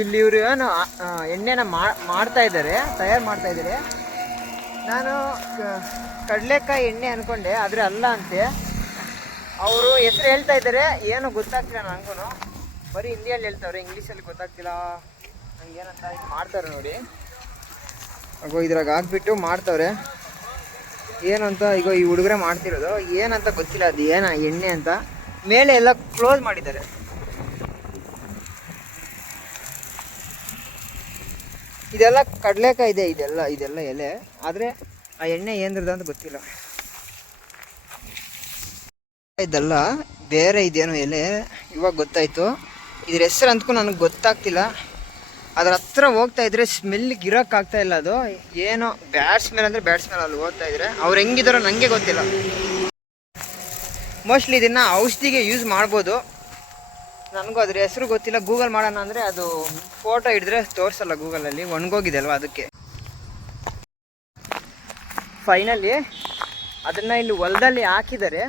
ಇಲ್ಲಿ ಇವರು ಏನು ಎಣ್ಣೆನ ಮಾಡ್ತಾ ಇದ್ದಾರೆ, ತಯಾರು ಮಾಡ್ತಾ ಇದ್ದಾರೆ. ನಾನು ಕಡಲೆಕಾಯಿ ಎಣ್ಣೆ ಅನ್ಕೊಂಡೆ, ಆದರೆ ಅಲ್ಲ ಅಂತೆ. ಅವರು ಹೆಸರು ಹೇಳ್ತಾ ಇದ್ದಾರೆ, ಏನು ಗೊತ್ತಾಗ್ತಿಲ್ಲ ನನಗೂ. ಬರೀ ಹಿಂದಿಯಲ್ಲಿ ಹೇಳ್ತಾವ್ರೆ, ಇಂಗ್ಲೀಷಲ್ಲಿ ಗೊತ್ತಾಗ್ತಿಲ್ಲ ನನಗೇನಂತ. ಮಾಡ್ತಾರೆ ನೋಡಿ, ಅಗೋ ಇದ್ರಾಗ ಹಾಕ್ಬಿಟ್ಟು ಮಾಡ್ತವ್ರೆ. ಏನಂತ ಈಗ ಈ ಹುಡುಗರೆ ಮಾಡ್ತಿರೋದು, ಏನಂತ ಗೊತ್ತಿಲ್ಲ, ಅದು ಏನ ಎಣ್ಣೆ ಅಂತ. ಮೇಲೆ ಎಲ್ಲ ಕ್ಲೋಸ್ ಮಾಡಿದ್ದಾರೆ. ಇದೆಲ್ಲ ಕಡಲೆಕಾಯಿ ಇದೆ, ಇದೆಲ್ಲ ಎಲೆ. ಆದರೆ ಆ ಎಣ್ಣೆ ಏನ್ರದ ಅಂತ ಗೊತ್ತಿಲ್ಲ. ಇದೆಲ್ಲ ಬೇರೆ ಇದೇನೋ ಎಲೆ, ಇವಾಗ ಗೊತ್ತಾಯ್ತು. ಇದ್ರ ಹೆಸರು ಅಂತಕ್ಕೂ ನನಗೆ ಗೊತ್ತಾಗ್ತಿಲ್ಲ. ಅದ್ರ ಹತ್ರ ಹೋಗ್ತಾ ಇದ್ರೆ ಸ್ಮೆಲ್ಗೆ ಇರೋಕ್ಕಾಗ್ತಾ ಇಲ್ಲ. ಅದು ಏನೋ ಬ್ಯಾಡ್ ಸ್ಮೆಲ್ ಅಂದರೆ ಬ್ಯಾಡ್ ಸ್ಮೆಲ್. ಅಲ್ಲಿ ಹೋಗ್ತಾ ಇದ್ರೆ ಅವ್ರು ಹೆಂಗಿದಾರೋ ನನಗೆ ಗೊತ್ತಿಲ್ಲ. ಮೋಸ್ಟ್ಲಿ ಇದನ್ನು ಔಷಧಿಗೆ ಯೂಸ್ ಮಾಡ್ಬೋದು, ನನಗೂ ಅದ್ರ ಹೆಸರು ಗೊತ್ತಿಲ್ಲ. ಗೂಗಲ್ ಮಾಡೋಣ ಅಂದರೆ ಅದು ಫೋಟೋ ಹಿಡಿದ್ರೆ ತೋರಿಸಲ್ಲ ಗೂಗಲಲ್ಲಿ, ಒಣಗೋಗಿದೆ ಅಲ್ವಾ ಅದಕ್ಕೆ. ಫೈನಲಿ ಅದನ್ನು ಇಲ್ಲಿ ಹೊಲದಲ್ಲಿ ಹಾಕಿದ್ದಾರೆ.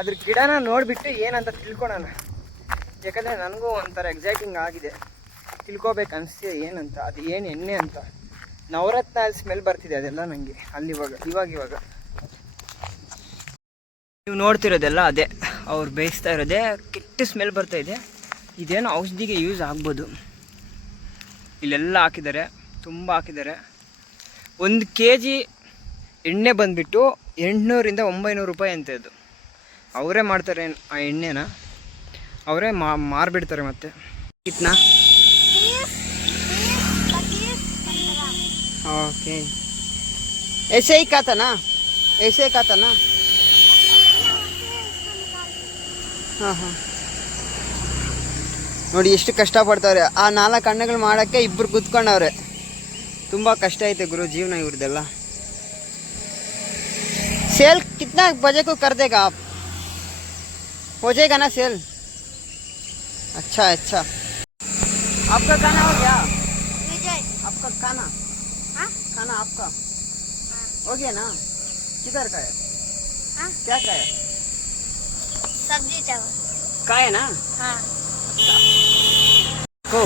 ಅದ್ರ ಗಿಡನ ನೋಡಿಬಿಟ್ಟು ಏನಂತ ತಿಳ್ಕೊಳೋಣ. ಯಾಕಂದರೆ ನನಗೂ ಒಂಥರ ಎಕ್ಸೈಟಿಂಗ್ ಆಗಿದೆ, ತಿಳ್ಕೊಬೇಕು ಅನಿಸ್ತಿದೆ ಏನಂತ, ಅದು ಏನು ಎಣ್ಣೆ ಅಂತ. ನವರತ್ನ ಅಲ್ಲಿ ಸ್ಮೆಲ್ ಬರ್ತಿದೆ ಅದೆಲ್ಲ ನನಗೆ ಅಲ್ಲಿ ಇವಾಗ ನೀವು ನೋಡ್ತಿರೋದೆಲ್ಲ ಅದೇ, ಅವ್ರು ಬೇಯಿಸ್ತಾ ಇರೋದೇ. ಕೆಟ್ಟ ಸ್ಮೆಲ್ ಬರ್ತಾ ಇದೆ. ಇದೇನೋ ಔಷಧಿಗೆ ಯೂಸ್ ಆಗ್ಬೋದು. ಇಲ್ಲೆಲ್ಲ ಹಾಕಿದ್ದಾರೆ, ತುಂಬ ಹಾಕಿದ್ದಾರೆ. 1 kg ಎಣ್ಣೆ ಬಂದುಬಿಟ್ಟು 800ರಿಂದ 900 ರೂಪಾಯಿ ಅಂತೆ. ಅದು ಅವರೇ ಮಾಡ್ತಾರೆ ಆ ಎಣ್ಣೆನ, ಅವರೇ ಮಾರ್ಬಿಡ್ತಾರೆ. ಮತ್ತೆ ಕಿತ್ನಾ ओके ऐसे ही खाता ना, ऐसे ही खाता ना. ಹಾಂ ಹಾಂ ನೋಡಿ ಎಷ್ಟು ಕಷ್ಟಪಡ್ತಾವ್ರೆ. ಆ 4 ಹಣ್ಣುಗಳು ಮಾಡೋಕ್ಕೆ ಇಬ್ಬರು ಕೂತ್ಕೊಂಡವ್ರೆ. ತುಂಬ ಕಷ್ಟ ಐತೆ ಗುರು ಜೀವನ ಇವ್ರದ್ದೆಲ್ಲ. सेल कितना बजे को कर देगा आप? हो जाएगा ना सेल? अच्छा अच्छा. आपका खाना हो गया? आपका खाना? हाँ? खाना आपका हो गया ना? किधर का है? हाँ? क्या का है? सब्जी चावल का है ना? हाँ. को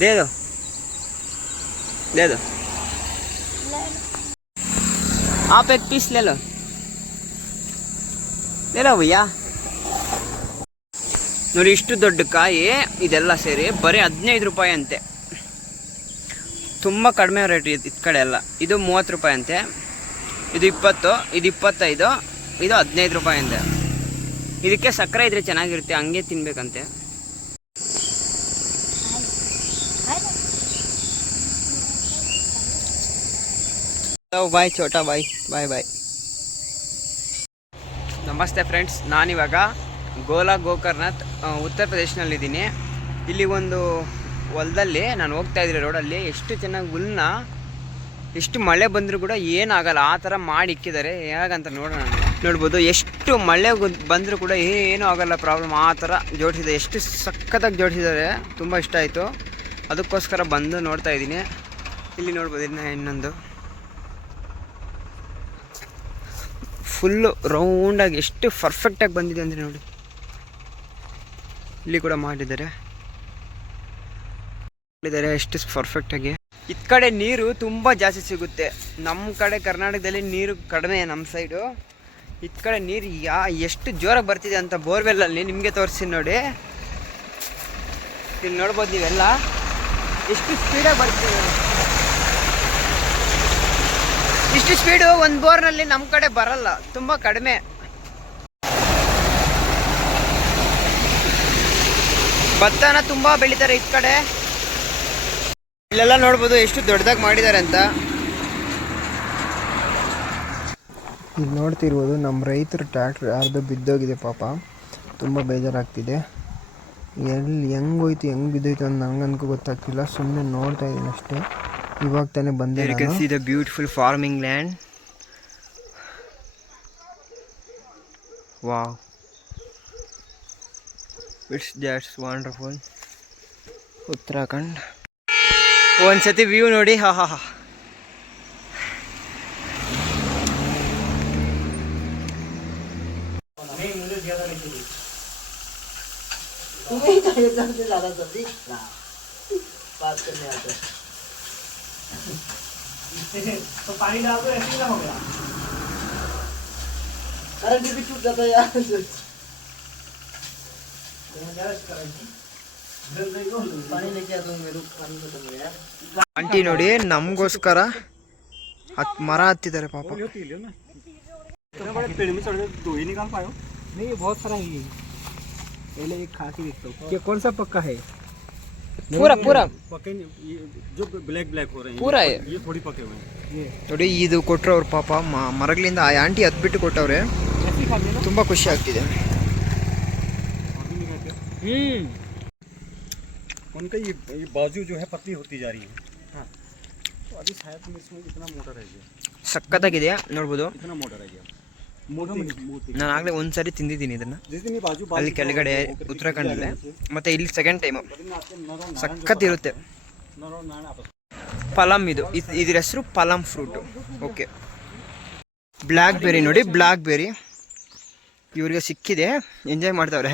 दे दो, दे दो. आप एक पीस ले लो भैया. ನೋಡಿ ಇಷ್ಟು ದೊಡ್ಡ ಕಾಯಿ ಇದೆಲ್ಲ ಸೇರಿ ಬರೀ 15 ರೂಪಾಯಿ ಅಂತೆ. ತುಂಬ ಕಡಿಮೆ ರೇಟ್ ಇದು ಕಡೆ ಎಲ್ಲ. ಇದು 30 ರೂಪಾಯಿ ಅಂತೆ, ಇದು 20, ಇದು 25, ಇದು 15 ರೂಪಾಯಿ ಅಂತೆ. ಇದಕ್ಕೆ ಸಕ್ಕರೆ ಇದ್ರೆ ಚೆನ್ನಾಗಿರುತ್ತೆ, ಹಂಗೆ ತಿನ್ಬೇಕಂತೆ. ಬಾಯ್ ಚೋಟಾ ಬಾಯ್, ಬಾಯ್ ಬಾಯ್. ನಮಸ್ತೆ ಫ್ರೆಂಡ್ಸ್, ನಾನಿವಾಗ ಗೋಕರ್ನಾಥ್ ಉತ್ತರ ಪ್ರದೇಶನಲ್ಲಿದ್ದೀನಿ. ಇಲ್ಲಿ ಒಂದು ಹೊಲದಲ್ಲಿ ನಾನು ಹೋಗ್ತಾ ಇದ್ದೀನಿ ರೋಡಲ್ಲಿ. ಎಷ್ಟು ಚೆನ್ನಾಗಿ ಹುಲ್ಲನ್ನ, ಎಷ್ಟು ಮಳೆ ಬಂದರೂ ಕೂಡ ಏನಾಗಲ್ಲ ಆ ಥರ ಮಾಡಿ ಇಕ್ಕಿದ್ದಾರೆ. ಹೇಗಂತ ನೋಡ್ಬೋದು. ಎಷ್ಟು ಮಳೆ ಬಂದರೂ ಕೂಡ ಏನೂ ಆಗೋಲ್ಲ, ಪ್ರಾಬ್ಲಮ್ ಆ ಥರ ಜೋಡಿಸಿದೆ. ಎಷ್ಟು ಸಖತ್ತಾಗಿ ಜೋಡಿಸಿದ್ದಾರೆ, ತುಂಬ ಇಷ್ಟ ಆಯಿತು. ಅದಕ್ಕೋಸ್ಕರ ಬಂದು ನೋಡ್ತಾ ಇದ್ದೀನಿ. ಇಲ್ಲಿ ನೋಡ್ಬೋದು ಇನ್ನೊಂದು ಫುಲ್ಲು ರೌಂಡಾಗಿ ಎಷ್ಟು ಪರ್ಫೆಕ್ಟಾಗಿ ಬಂದಿದೆ ಅಂದರೆ ನೋಡಿ. ಇಲ್ಲಿ ಕೂಡ ಮಾಡಿದ್ದಾರೆ ಎಷ್ಟು ಪರ್ಫೆಕ್ಟಾಗಿ. ಇತ್ತ ಕಡೆ ನೀರು ತುಂಬ ಜಾಸ್ತಿ ಸಿಗುತ್ತೆ, ನಮ್ಮ ಕಡೆ ಕರ್ನಾಟಕದಲ್ಲಿ ನೀರು ಕಡಿಮೆ. ನಮ್ಮ ಸೈಡು ಇತ್ತ ಕಡೆ ನೀರು ಎಷ್ಟು ಜೋರಾಗಿ ಬರ್ತಿದೆ ಅಂತ ಬೋರ್ವೆಲ್ಲಲ್ಲಿ ನಿಮಗೆ ತೋರಿಸ್ತೀನಿ ನೋಡಿ. ಇಲ್ಲಿ ನೋಡ್ಬೋದು ನೀವೆಲ್ಲ ಎಷ್ಟು ಸ್ಪೀಡಾಗಿ ಬರ್ತಿದೆ. ಇಷ್ಟು ಸ್ಪೀಡು ಒಂದು ಬೋರ್ನಲ್ಲಿ ನಮ್ಮ ಕಡೆ ಬರಲ್ಲ, ತುಂಬ ಕಡಿಮೆ. ಭತ್ತನ ತುಂಬ ಬೆಳೀತಾರೆ ಇತ್ತ ಕಡೆ. ಇಲ್ಲೆಲ್ಲ ನೋಡ್ಬೋದು ಎಷ್ಟು ದೊಡ್ಡದಾಗಿ ಮಾಡಿದ್ದಾರೆ ಅಂತ. ಇಲ್ಲಿ ನೋಡ್ತಿರ್ಬೋದು ನಮ್ಮ ರೈತರು ಟ್ರ್ಯಾಕ್ಟರ್ ಯಾರ್ದು ಬಿದ್ದೋಗಿದೆ ಪಾಪ, ತುಂಬ ಬೇಜಾರಾಗ್ತಿದೆ. ಎಲ್ಲಿ ಹೆಂಗೋಯ್ತು ಹೆಂಗೆ ಬಿದ್ದೋಯ್ತು ಅಂತ ನನಗನ್ಕೂ ಗೊತ್ತಾಗ್ತಿಲ್ಲ. ಸುಮ್ಮನೆ ನೋಡ್ತಾ ಇದ್ದೀನಿ ಅಷ್ಟೇ. ಇವಾಗ ತಾನೇ ಬಂದೆ. You can see the beautiful farming land. Wow, that's wonderful. Uttarakhand ಒಂದ್ಸತಿ ವ್ಯೂ ನೋಡಿ. ಹಾ ಹಾ ಹಾ. तुम्हें ही चाहिए सबसे ज्यादा सब्जी बात करने आते तो पानी डाल दो, ऐसे ही ना हो गया। करंट भी छूट जाता है यार पानी लेके आता हूँ मेरे पानी खत्म हो गया ಆಂಟಿ ನೋಡಿ ನಮಗೋಸ್ಕರ ಮರ ಹತ್ತಿದ್ದಾರೆ ಪಾಪ. पेड़ में चढ़ गए, दो ही निकाल पाए हो? नहीं, ये बहुत सारा ही है। पहले एक खा के देखता हूँ कि कौन सा पक्का है। पूरा पूरा पक्के नहीं, ये जो ब्लैक ब्लैक हो रहे हैं पूरा है ये थोड़ी पके हुए हैं। ये ನೋಡಿ ಇದು ಕೊಟ್ಟರು ಅವ್ರ ಪಾಪ ಮರಗಳಿಂದ ಆ ಆಂಟಿ ಹತ್ಬಿಟ್ಟು ಕೊಟ್ಟವ್ರೆ. ऐसे ही खा लेना। ತುಂಬ ಖುಷಿ ಆಗ್ತಿದೆ. अभी नहीं खाते। उनका ये बाजू जो है पतली होती जा रही है। हाँ, तो अभी शायद इसमें इतना मोटा रह गया, ಸಖತ್ತಾಗಿದೆ ನೋಡ್ಬೋದು. इतना मोटा रह गया। मोटी मोटी ನಾನು ಆಗಲೇ ಒಂದ್ಸರಿ ತಿಂದಿದ್ದೀನಿ ಇದನ್ನ, जिस दिन ये बाजू ಅಲ್ಲಿ ಕೆಳಗಡೆ ಉತ್ತರಾಖಂಡಲ್ಲೇ, ಮತ್ತೆ ಇಲ್ಲಿ ಸೆಕೆಂಡ್ ಟೈಮ್. ಸಖತ್ ಇರುತ್ತೆ. ಪಲಮ್ ಇದ್ರ ಹೆಸರು ಪಲಮ್ ಫ್ರೂಟು. ಓಕೆ, ಬ್ಲ್ಯಾಕ್ ಬೆರಿ ನೋಡಿ, ಬ್ಲ್ಯಾಕ್ ಬೆರಿ ಇವ್ರಿಗೆ ಸಿಕ್ಕಿದೆ, ಎಂಜಾಯ್ ಮಾಡ್ತಾವ್ರೆ.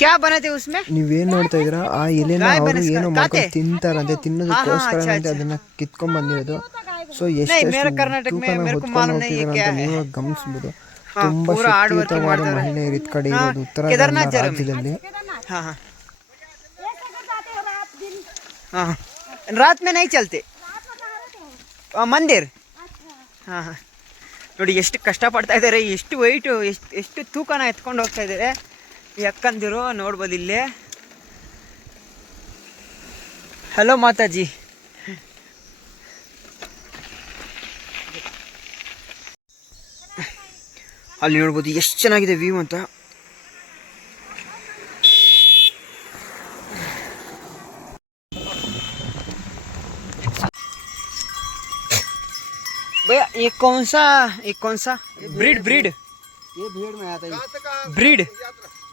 ಕ್ಯಾ ಬನತೆ ಉಸ್ಮೆ? ನೀವೇನ್ ನೋಡ್ತಾ ಇದ್ದೀರಾ, ಆ ಎಲೆನ ಅವರು ಏನೋ ಮಾಡ್ಕೊಂಡು ತಿಂತಾರಂತೆ, ತಿನ್ನೋದಕ್ಕೋಸ್ಕರ ಅದನ್ನ ಕಿತ್ಕೊಂಡ್ ಬಂದಿರೋದು. ಸೊ ಎಷ್ಟು ನೀವು ಗಮನಿಸಬಹುದು. ತುಂಬಾ ಶಕ್ತಿಯುತವಾದ ಮಹಿಳೆಯರು ಇದ್ ಕಡೆ ಇರೋದು ಉತ್ತರಾಖಂಡ ರಾಜ್ಯದಲ್ಲಿ. ರಾತ್ ಮೇ ನೈ ಚಲ್ತೆ ಮಂದಿರ್. ಹಾಂ ಹಾಂ, ನೋಡಿ ಎಷ್ಟು ಕಷ್ಟಪಡ್ತಾ ಇದ್ದಾರೆ, ಎಷ್ಟು ವೆಯ್ಟು, ಎಷ್ಟು ತೂಕನ ಎತ್ಕೊಂಡು ಹೋಗ್ತಾ ಇದ್ದಾರೆ ಈ ಅಕ್ಕಂದಿರು. ನೋಡ್ಬೋದು ಇಲ್ಲೇ. ಹಲೋ ಮಾತಾಜಿ. ಅಲ್ಲಿ ನೋಡ್ಬೋದು ಎಷ್ಟು ಚೆನ್ನಾಗಿದೆ ವ್ಯೂ ಅಂತ. भैया ये कौन सा ब्रीड ये भेड़ में आता है। ब्रीड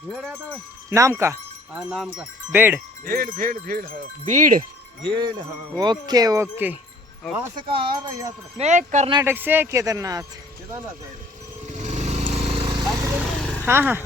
भेड़ आता है, नाम का? हाँ नाम का। बेड भेड़ भेड़ भेड़ है, बीड। भेड़ है। Okay okay. कहाँ से कहाँ आ रहा है यात्रा? मैं कर्नाटक से केदारनाथ। केदारनाथ है। हाँ हाँ